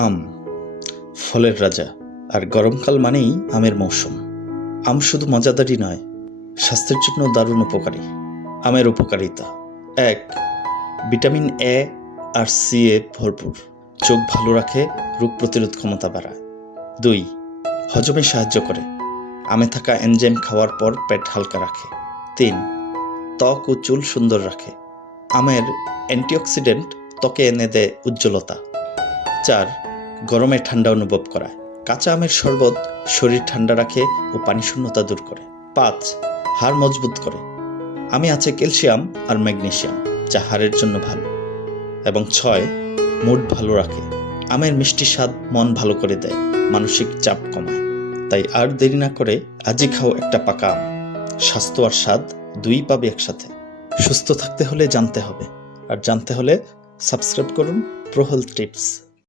আম ফলের রাজা, আর গরমকাল মানেই আমের মৌসুম। আম শুধু মজাদারই নয়, স্বাস্থ্যের জন্য দারুণ উপকারী। আমের উপকারিতা: ১. ভিটামিন এ আর সি এ ভরপুর, চোখ ভালো রাখে, রোগ প্রতিরোধ ক্ষমতা বাড়ায়। ২. হজমে সাহায্য করে, আমে থাকা এনজাইম খাওয়ার পর পেট হালকা রাখে। ৩. ত্বক ও চুল সুন্দর রাখে, আমের অ্যান্টিঅক্সিডেন্ট ত্বকে এনে দেয় উজ্জ্বলতা। ৪. গরমে ঠান্ডা অনুভব করায়, কাঁচা আমের শরবত শরীর ঠান্ডা রাখে ও পানিশূন্যতা দূর করে। ৫. হাড় মজবুত করে, আমে আছে ক্যালসিয়াম আর ম্যাগনেসিয়াম, যা হাড়ের জন্য ভালো। এবং ৬. মুড ভালো রাখে, আমের মিষ্টি স্বাদ মন ভালো করে দেয়, মানসিক চাপ কমায়। তাই আর দেরি না করে আজই খাও একটা পাকা আম। স্বাস্থ্য আর স্বাদ দুই পাবে একসাথে। সুস্থ থাকতে হলে জানতে হবে, আর জানতে হলে সাবস্ক্রাইব করুন প্রো হেলথ টিপস।